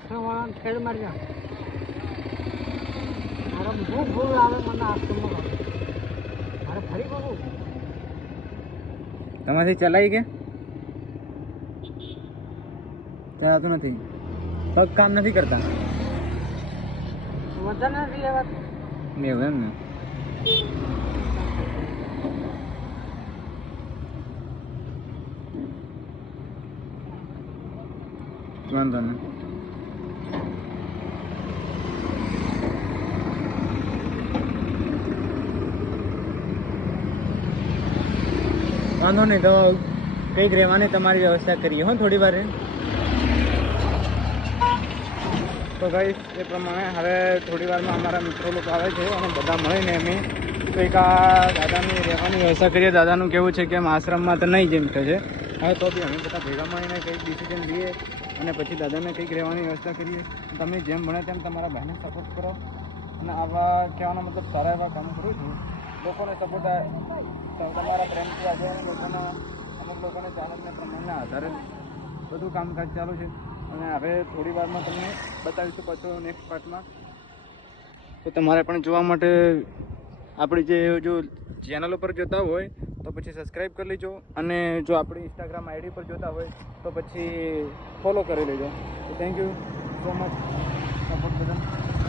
આશ્રમવાળાને ખેડ મારી મારે બહુ ભૂલ આવે મને આશ્રમમાં મારે ફરી બહુ તમારાથી ચલાવી કે ચલાવતું નથી પગ કામ નથી કરતા વજન નથી લેવાતું એવું એમ ને વાંધો નહીં વાંધો નહીં તો કંઈક રહેવાની તમારી વ્યવસ્થા કરીએ હો થોડી વાર તો ગાઈસ એ પ્રમાણે હવે થોડી વારમાં અમારા મિત્રો લોકો આવે છે અને બધા મળીને અમે કંઈક આ દાદાની રહેવાની વ્યવસ્થા કરીએ દાદાનું કેવું છે કે એમ આશ્રમમાં તો નહીં જેમ કહે છે હવે તો બી અમે બધા ભેગા મળીને કંઈક ડિસિઝન લઈએ અને પછી દાદાને કંઈક રહેવાની વ્યવસ્થા કરીએ તમે જેમ ભણે તેમ તમારા બહેને સપોર્ટ કરો અને આવા કહેવાનો મતલબ સારા એવા કામ કરું છું લોકોને સપોર્ટ તમારા પ્રેમથી આજે લોકોના અમુક લોકોને ચેનલને પ્રમાણના આધારે બધું કામકાજ ચાલુ છે અને હવે થોડી વારમાં તમને બતાવીશું પાછો નેક્સ્ટ પાર્ટમાં તો તમારે પણ જોવા માટે આપણી જે જો ચેનલ ઉપર જોતા હોય તો પછી સબસ્ક્રાઈબ કરી લેજો અને જો આપણી ઇન્સ્ટાગ્રામ આઈડી પર જોતા હોય તો પછી ફોલો કરી લેજો તો thank you so much support બદલ